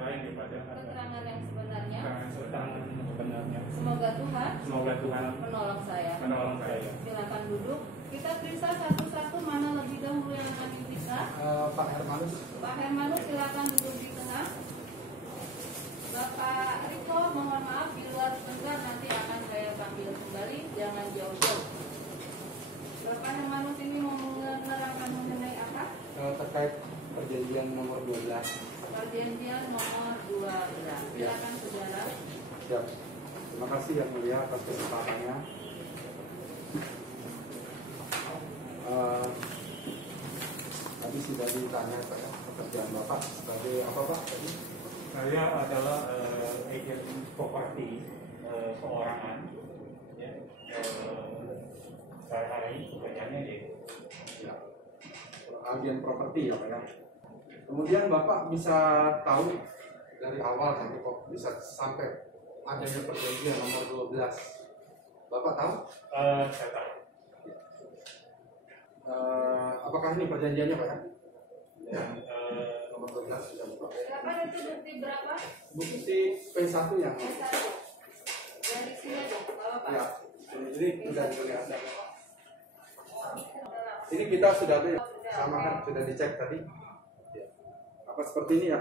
lain kepada keterangan yang sebenarnya. Semoga Tuhan menolong saya. Silakan duduk. Kita periksa satu-satu mana lebih dahulu yang akan diperiksa. Pak Hermanus. Pak Hermanus silakan duduk di tengah. Bapak Riko mohon maaf di luar sebentar, nanti akan saya panggil kembali, jangan jauh-jauh. Bapak Hermanus ini mau menerangkan mengenai apa? Terkait perjanjian nomor 12. Perjanjian nomor 12. Silakan saudara. Siap. Terima kasih Yang Mulia atas kesempatannya. Tadi sudah ditanya saya pekerjaan Bapak sebagai apa Pak tadi? Saya adalah agent properti perorangan. Ya, sehari-hari pekerjaannya itu. Ya. Agen properti ya Pak ya. Kemudian Bapak bisa tahu dari awal sampai kok bisa sampai adanya perjanjian nomor 12. Bapak tahu? Saya tahu. Apakah ini perjanjiannya Pak ya? Dan Nomor 12 sudah Bapak. Silakan itu bukti berapa? Bukti P1 yang S1. Dari sini aja, Bapak. ya. Ini sudah ada. Ini kita sudah ada sama kan sudah dicek tadi. Ya. Apa seperti ini ya?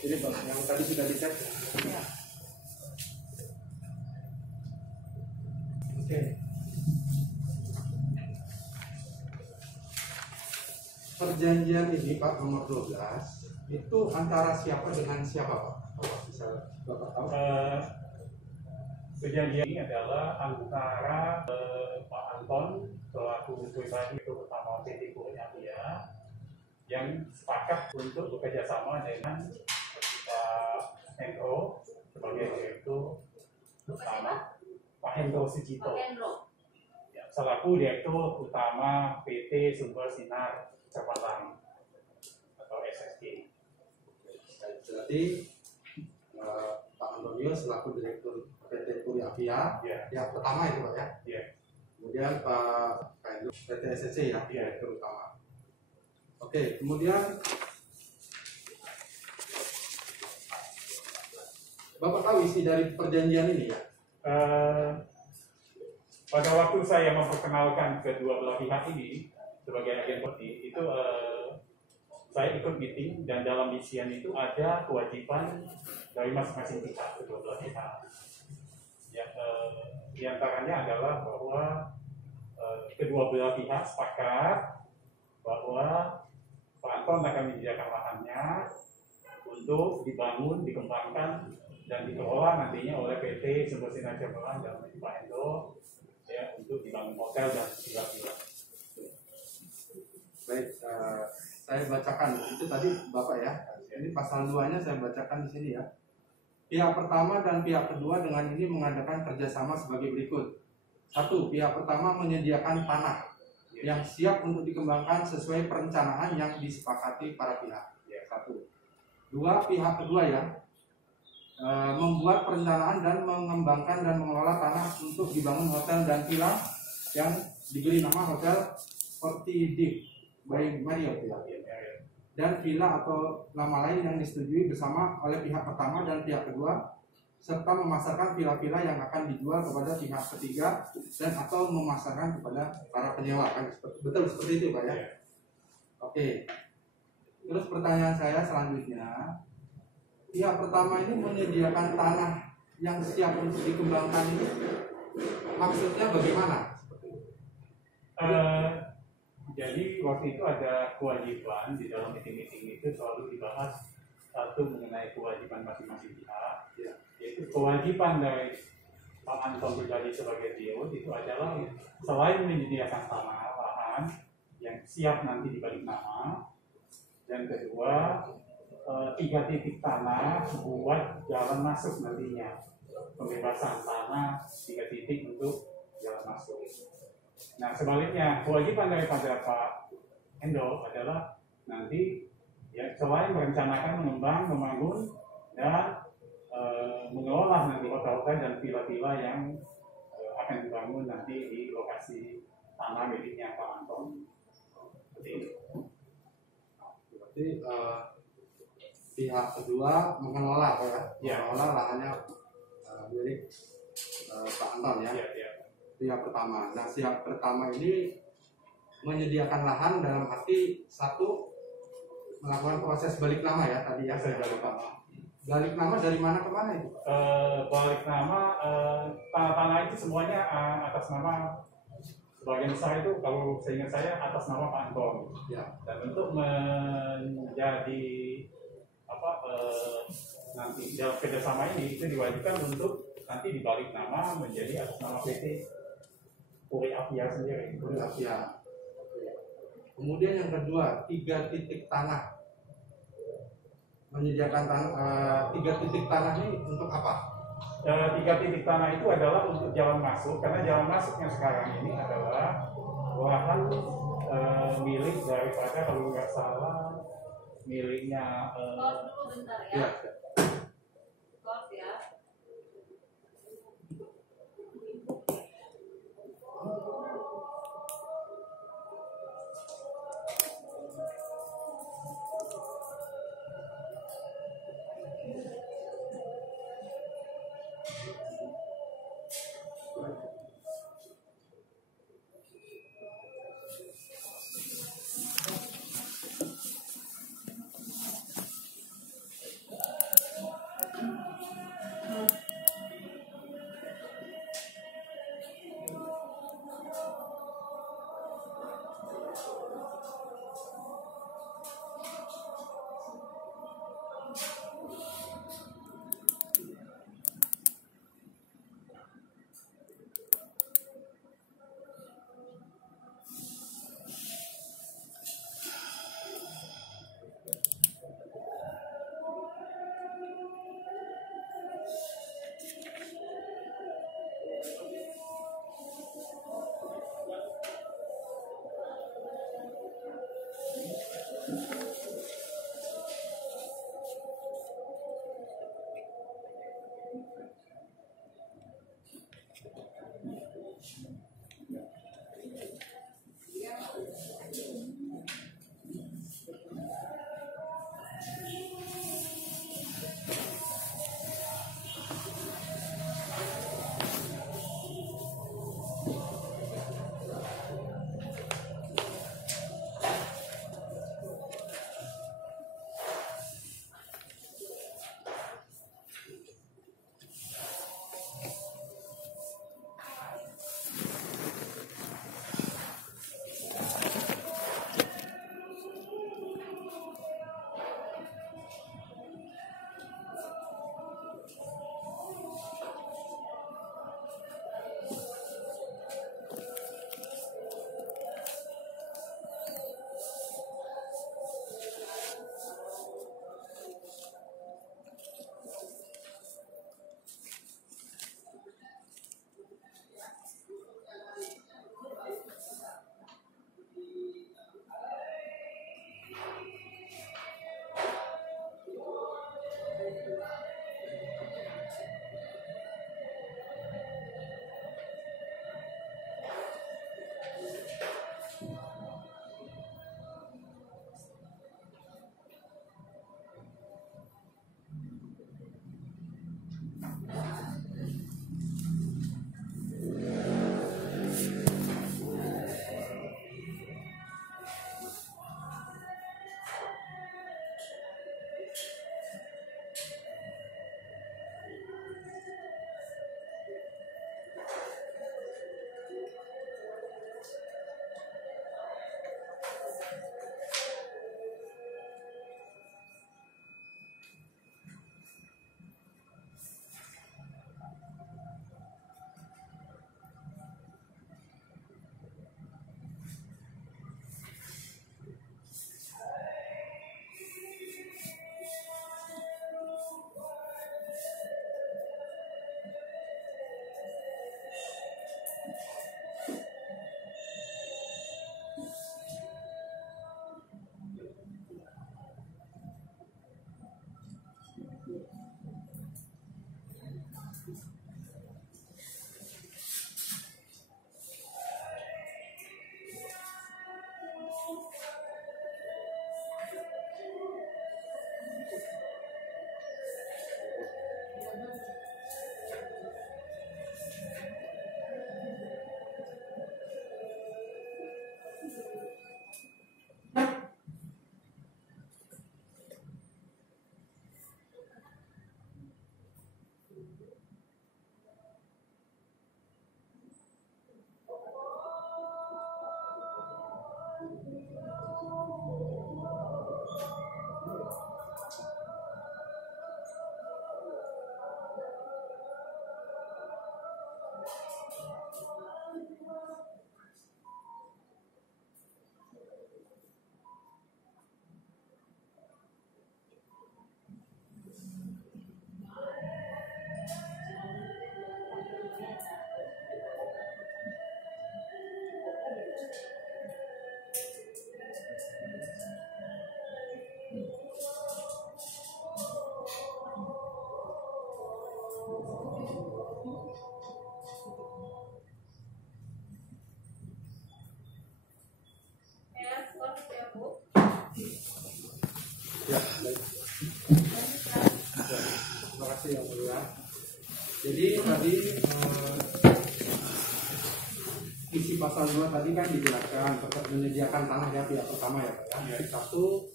Ini Pak yang tadi sudah dicek. Ya. Oke. Perjanjian ini Pak nomor 12 itu antara siapa dengan siapa Pak? Bapak bisa Bapak tahu? perjanjian ini adalah antara Pak Anton selaku pribadi itu utama PT Purnya dia yang sepakat untuk bekerja sama dengan Pak Hendro sebagai direktur utama, Pak Hendro Sujito ya, selaku direktur utama PT Sumber Sinar Cepalang atau SSG. Berarti Pak Antonio selaku direktur PT Puri Avia yang pertama itu Pak ya? Iya. Kemudian Pak Hendro PT SSC ya, direktur utama. Oke, kemudian Bapak tahu isi dari perjanjian ini ya? Pada waktu saya memperkenalkan kedua belah pihak ini sebagai agen properti itu saya ikut meeting dan dalam isian itu ada kewajiban dari masing-masing pihak kedua belah pihak. Ya, di antaranya adalah bahwa kedua belah pihak sepakat bahwa Pak Anton akan menyediakan lahannya untuk dibangun, dikembangkan dan dikelola nantinya oleh PT Sumber Sinar Cepalang dan Pak Hendro ya untuk dibangun hotel dan villa-villa. Baik, saya bacakan itu tadi Bapak ya. Ini pasal 2-nya saya bacakan di sini ya. Pihak pertama dan pihak kedua dengan ini mengadakan kerjasama sebagai berikut. 1. Pihak pertama menyediakan tanah yang siap untuk dikembangkan sesuai perencanaan yang disepakati para pihak. 1. 2. Pihak kedua ya membuat perencanaan dan mengembangkan dan mengelola tanah untuk dibangun hotel dan villa yang diberi nama Hotel Fortitude by Marriott ya. Dan villa atau nama lain yang disetujui bersama oleh pihak pertama dan pihak kedua, serta memasarkan villa-villa yang akan dijual kepada pihak ketiga dan atau memasarkan kepada para penyewa kan betul seperti itu Pak ya. Oke. Terus pertanyaan saya selanjutnya, pihak pertama ini menyediakan tanah yang siap untuk dikembangkan ini maksudnya bagaimana? Jadi waktu itu ada kewajiban di dalam meeting-meeting itu selalu dibahas satu mengenai kewajiban masing-masing pihak, yaitu kewajiban dari Pak Anton pribadi sebagai CEO itu adalah selain menyediakan tanah lahan yang siap nanti dibalik nama, dan kedua 3 titik tanah buat jalan masuk nantinya, pembebasan tanah 3 titik untuk jalan masuk. Nah sebaliknya kewajiban daripada Pak Hendro adalah nanti ya selain merencanakan mengembang, membangun dan mengelola nanti hotel-hotel dan villa-villa yang akan dibangun nanti di lokasi tanah miliknya Pak Anton. Seperti itu. Berarti pihak kedua mengelola ya, Ya. mengelola lahannya milik Pak Anton ya. Iya, iya. Itu yang pertama. Nah, pihak pertama ini menyediakan lahan dalam arti satu melakukan proses balik nama ya tadi ya. Proses balik nama. Balik nama dari mana ke mana itu? Balik nama tanah-tanah itu semuanya atas nama sebagian besar itu kalau seingat saya atas nama Pak Anton. Ya. Dan untuk menjadi apa nanti dalam kerjasama ini itu diwajibkan untuk nanti dibalik nama menjadi atas nama PT Puri Apia sendiri. Puri Apia. Kemudian yang kedua, 3 titik tanah. Menyediakan 3 titik tanah ini untuk apa? 3 titik tanah itu adalah untuk jalan masuk, karena jalan masuk yang sekarang ini adalah lahan milik daripada kalau nggak salah miliknya Pause dulu bentar ya. Ya. Pause ya. Jadi tadi isi pasal 2 tadi kan dijelaskan tetap menyediakan tanah ya pihak pertama ya Pak ya. Satu,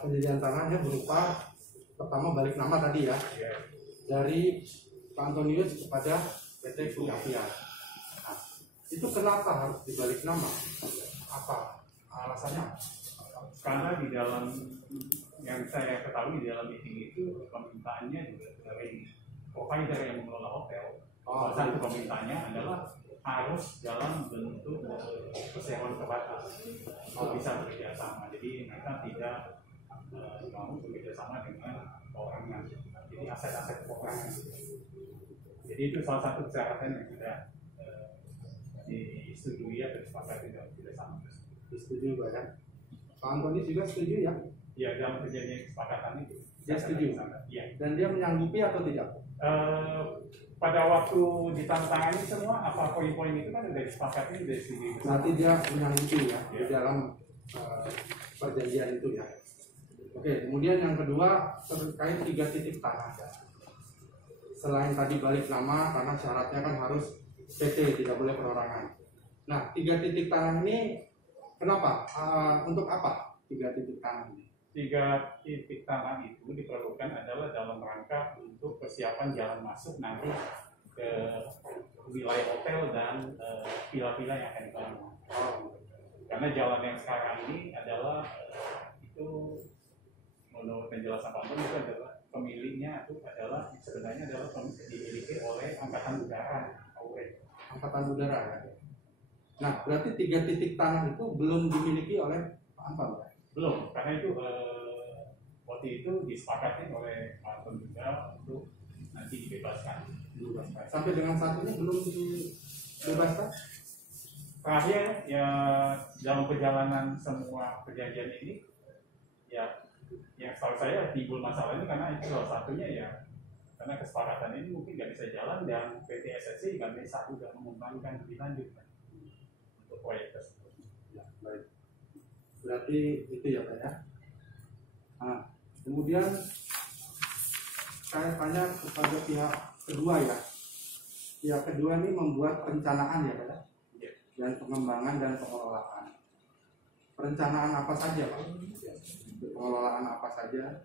penyediaan tanahnya berupa pertama balik nama tadi ya, dari Pak Antonius kepada PT Kuliah. Nah, itu kenapa harus dibalik nama? Apa alasannya? Karena di dalam yang saya ketahui di dalam meeting itu permintaannya juga dari provider yang mengelola hotel. Salah satu permintaannya adalah harus dalam bentuk perseroan terbatas untuk bisa bekerja sama. Jadi mereka tidak mau bekerja sama dengan perorangan. Jadi aset-aset perorangan. Jadi itu salah satu persyaratan yang sudah disetujui atau disepakati dalam kerjasama. Disetujui Pak ya. Pak Antoni juga setuju ya? Ya, dalam terjadinya kesepakatan itu. Dia setuju. Ya. Dan dia menyanggupi atau tidak? Pada waktu ditantangani semua apa poin-poin itu kan sudah disepakati dari sini. Berarti dia menyanggupi ya di dalam perjanjian itu ya. Oke, kemudian yang kedua terkait 3 titik tanah. Selain tadi balik nama karena syaratnya kan harus PT, tidak boleh perorangan. Nah, 3 titik tanah ini kenapa? Untuk apa 3 titik tanah ini? 3 titik tanah itu diperlukan adalah dalam rangka untuk persiapan jalan masuk nanti ke wilayah hotel dan villa-villa yang akan dibangun. Karena jalan yang sekarang ini adalah itu menurut penjelasan Pak Anton itu adalah pemiliknya itu adalah sebenarnya adalah dimiliki oleh Angkatan Udara. Angkatan Udara ya. Nah, berarti 3 titik tanah itu belum dimiliki oleh Pak Anton ya? Belum, karena itu waktu itu disepakati oleh Pak Anton juga untuk nanti dibebaskan. Sampai dengan saat ini belum dibebaskan? Terakhir ya dalam perjalanan semua perjanjian ini ya yang setahu saya timbul masalah ini karena itu salah satunya ya karena kesepakatan ini mungkin nggak bisa jalan dan PT SSC nggak bisa juga mengembangkan lebih lanjut untuk proyek tersebut. Ya, baik. Berarti itu ya Pak ya. Nah, kemudian saya tanya kepada pihak kedua ya. Pihak kedua ini membuat perencanaan ya Pak ya. Dan pengembangan dan pengelolaan. Perencanaan apa saja Pak? Pengelolaan apa saja?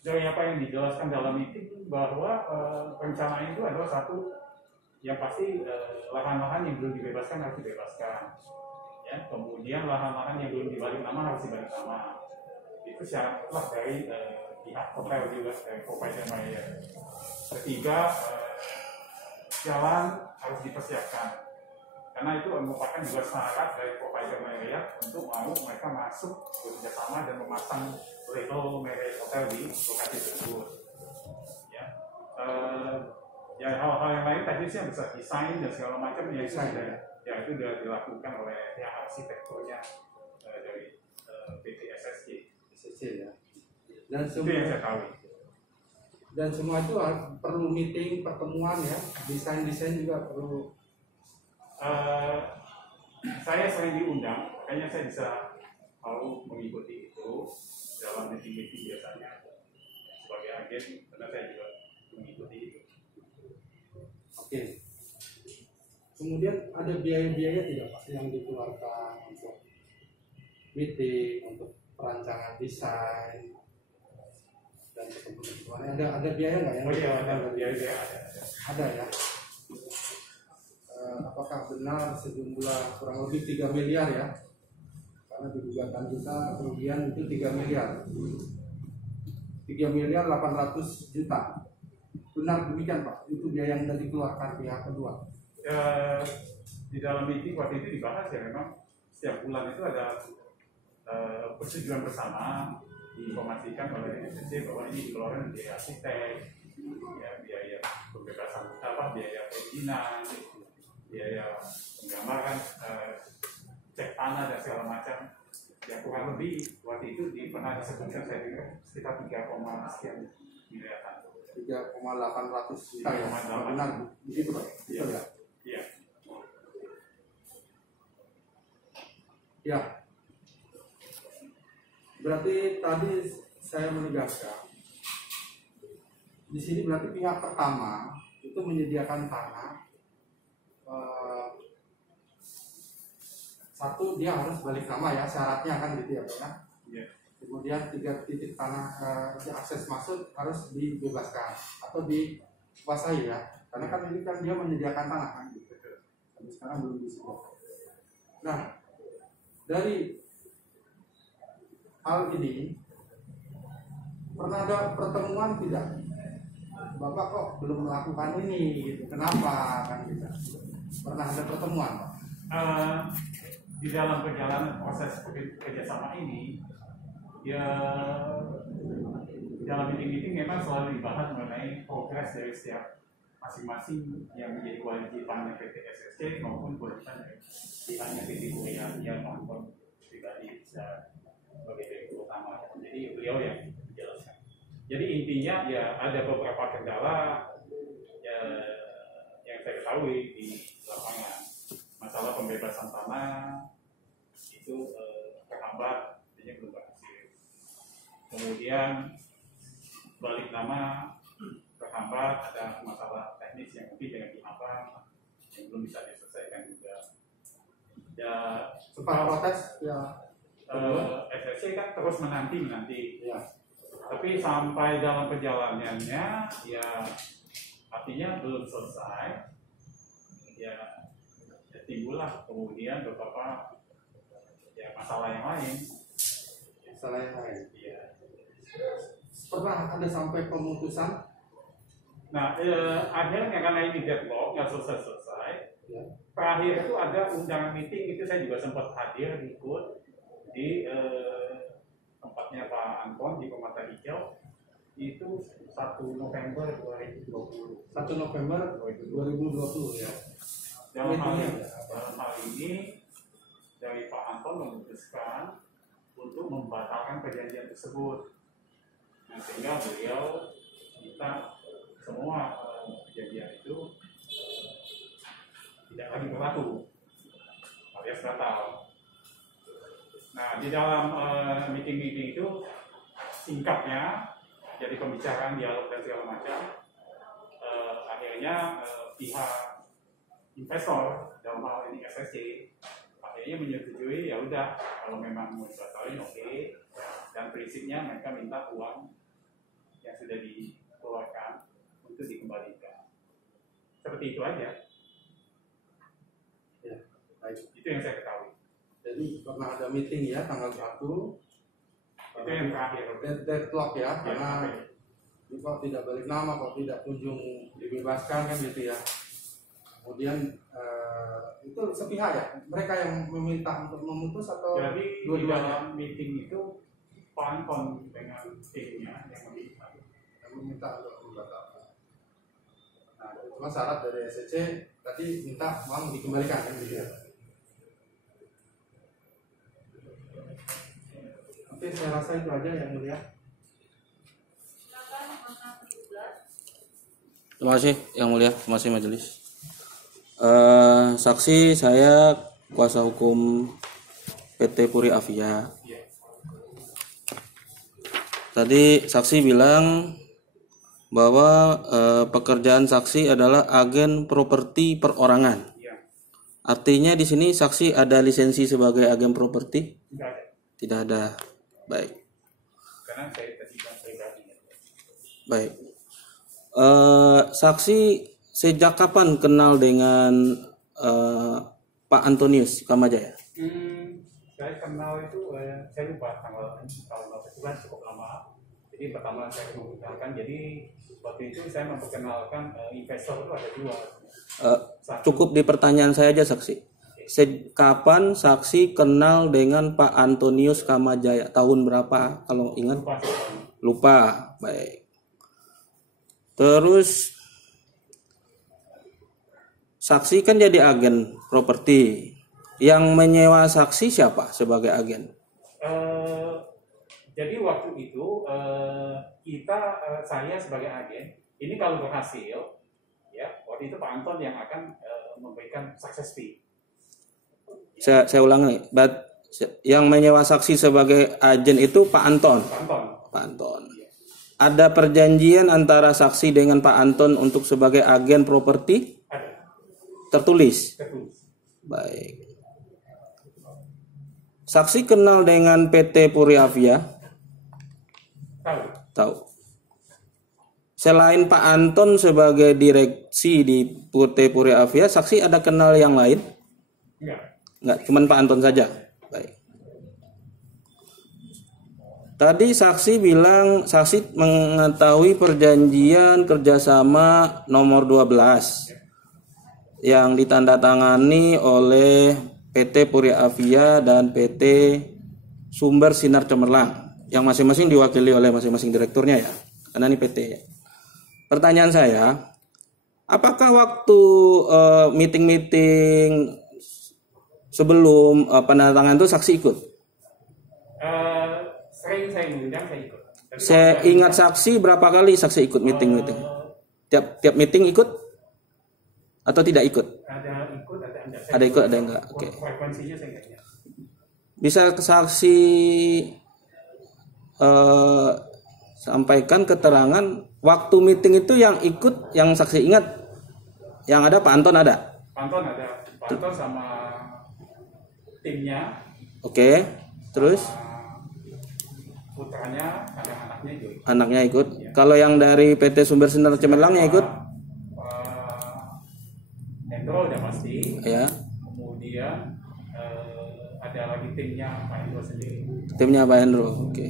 Dari apa yang dijelaskan dalam itu bahwa perencanaan itu adalah satu yang pasti lahan-lahan yang belum dibebaskan harus dibebaskan. Ya, kemudian lahan-lahan yang belum dibalik nama harus dibalik nama. Itu syarat mutlak dari pihak hotel juga dari provider Marriott. Ketiga, jalan harus dipersiapkan. Karena itu merupakan juga syarat dari provider Marriott untuk mau mereka masuk bekerjasama dan memasang label Marriott Hotel di lokasi tersebut. Ya, ya hal-hal yang lain tadi sih bisa desain dan segala macam ya itu sudah. Ya itu sudah dilakukan oleh pihak arsitekturnya dari PT SSC ya. Dan itu yang saya tahu. Dan semua itu perlu meeting, pertemuan ya, desain juga perlu. Saya sering diundang, makanya saya bisa mau mengikuti itu dalam meeting biasanya sebagai agen, karena saya juga mengikuti itu. Oke. Kemudian ada biaya-biaya tidak Pak yang dikeluarkan untuk meeting, untuk perancangan desain dan ketentuan? Ada biaya nggak yang? Oh iya, ada biaya ada ya. Apakah benar sejumlah kurang lebih 3 miliar ya? Karena di gugatan kita kerugian itu 3 miliar. 3 miliar 800 juta. Benar demikian Pak? Itu biaya yang dikeluarkan pihak kedua. Di dalam meeting waktu itu dibahas ya memang setiap bulan itu ada persetujuan bersama diinformasikan oleh SSC bahwa ini dikeluarkan biaya arsitek, ya, biaya pembebasan biaya perizinan, biaya penggambaran, cek tanah dan segala macam. Yang kurang lebih waktu itu pernah disebutkan saya dengar sekitar 3, sekian miliar. 3,800 juta ya, benar begitu Pak? Iya. Iya. Ya. Berarti tadi saya menegaskan di sini berarti pihak pertama itu menyediakan tanah. Satu, dia harus balik nama ya, syaratnya kan gitu ya Pak ya. Iya. Kemudian 3 titik tanah akses masuk harus dibebaskan atau dikuasai ya, karena kan ini kan dia menyediakan tanah kan gitu. Sampai sekarang belum disebut. Nah, dari hal ini pernah ada pertemuan tidak? Bapak kok belum melakukan ini gitu, kenapa kan gitu? Pernah ada pertemuan Pak? Di dalam perjalanan proses kerjasama ini, ya dalam meeting-meeting memang selalu dibahas mengenai progres dari setiap masing-masing yang menjadi kewajiban PT SSC maupun kewajiban dari pihaknya PT Kuliah maupun pribadi sebagai direktur utama. Jadi beliau yang menjelaskan. Jadi intinya ya ada beberapa kendala ya, yang saya ketahui di lapangan. Masalah pembebasan tanah itu terhambat, artinya belum berhasil. Kemudian balik nama terhambat, ada masalah teknis yang mungkin dengan dihambat yang belum bisa diselesaikan juga. Ya, sempat protes ya. SSC kan terus menanti. Ya. Tapi sampai dalam perjalanannya, ya artinya belum selesai. Ya timbullah kemudian beberapa ya masalah yang lain. Iya. Pernah ada sampai pemutusan? Nah, akhirnya karena ini deadlock nggak selesai. Ya. Terakhir itu ada undangan meeting, itu saya juga sempat hadir ikut di tempatnya Pak Anton di Permata Hijau. Itu 1 November 2020. 1 November 2020 ya. Dalam hal ini dari Pak Anton memutuskan untuk membatalkan perjanjian tersebut. Nah, sehingga beliau minta semua perjanjian itu tidak lagi berlaku alias batal. Nah, di dalam meeting-meeting itu singkatnya jadi pembicaraan, dialog dan segala macam. Akhirnya pihak investor dalam hal ini SSC akhirnya menyetujui, ya udah kalau memang mau dibatalin oke. Dan prinsipnya mereka minta uang yang sudah dikeluarkan untuk dikembalikan. Seperti itu aja. Ya, baik. Itu yang saya ketahui. Jadi pernah ada meeting ya tanggal 1. Itu yang terakhir. Deadlock ya, karena kok tidak balik nama, kok tidak kunjung dibebaskan kan gitu ya. Kemudian itu sepihak ya, mereka yang meminta untuk memutus atau jadi di dalam meeting itu Pak Anton dengan timnya yang meminta untuk membatalkan. Nah, cuma syarat dari SCC tadi minta uang dikembalikan kan gitu ya. Oke, saya rasa itu aja yang mulia. Terima kasih yang mulia, terima kasih majelis. Saksi saya kuasa hukum PT Puri Avia. Tadi saksi bilang bahwa pekerjaan saksi adalah agen properti perorangan. Artinya di sini saksi ada lisensi sebagai agen properti? Tidak ada. Baik. Karena saya tadi pribadi. Baik. Saksi sejak kapan kenal dengan Pak Antonius Kamajaya? Saya kenal itu, saya lupa tanggal berapa, bulan cukup lama. Jadi pertama saya mengenalkan, jadi waktu itu saya memperkenalkan investor itu ada 2. Cukup di pertanyaan saya aja saksi. Kapan saksi kenal dengan Pak Antonius Kamajaya? Tahun berapa kalau ingat? Lupa. Baik. Terus saksi kan jadi agen properti. Yang menyewa saksi siapa sebagai agen? Jadi waktu itu saya sebagai agen, ini kalau berhasil, ya waktu itu Pak Anton yang akan memberikan success fee. Saya ulangi, yang menyewa saksi sebagai agen itu Pak Anton. Pak Anton. Pak Anton. Ada perjanjian antara saksi dengan Pak Anton untuk sebagai agen properti? Ada. Tertulis? Tertulis. Baik. Saksi kenal dengan PT Puri Avia? Tahu. Tahu. Selain Pak Anton sebagai direksi di PT Puri Avia, saksi ada kenal yang lain? Enggak, cuman Pak Anton saja. Baik. Tadi saksi bilang saksi mengetahui perjanjian kerjasama nomor 12 yang ditandatangani oleh PT Puri Avia dan PT Sumber Sinar Cemerlang yang masing-masing diwakili oleh masing-masing direkturnya ya, karena ini PT ya. Pertanyaan saya, apakah waktu meeting-meeting sebelum penandatangan itu saksi ikut? Sering saya mengundang, saya ikut. Saya ingat saksi berapa kali saksi ikut meeting-meeting? Tiap meeting ikut atau tidak ikut? Ada ikut, ada enggak. Ada ikut, ada enggak. Oke. Frekuensinya saya enggak ingat. Bisa saksi sampaikan keterangan waktu meeting itu yang ikut, yang saksi ingat, yang ada Pak Anton ada? Pak Anton ada. Pak Anton sama timnya. Oke. Terus? Putranya, anak-anaknya juga ikut. Anaknya ikut. Kalau yang dari PT Sumber Sinar Cemerlangnya ikut? Hendro udah pasti. Ya. Kemudian ada lagi timnya Pak Hendro sendiri. Timnya Pak Hendro. Oke.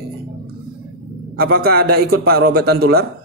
Apakah ada ikut Pak Robert Tantular?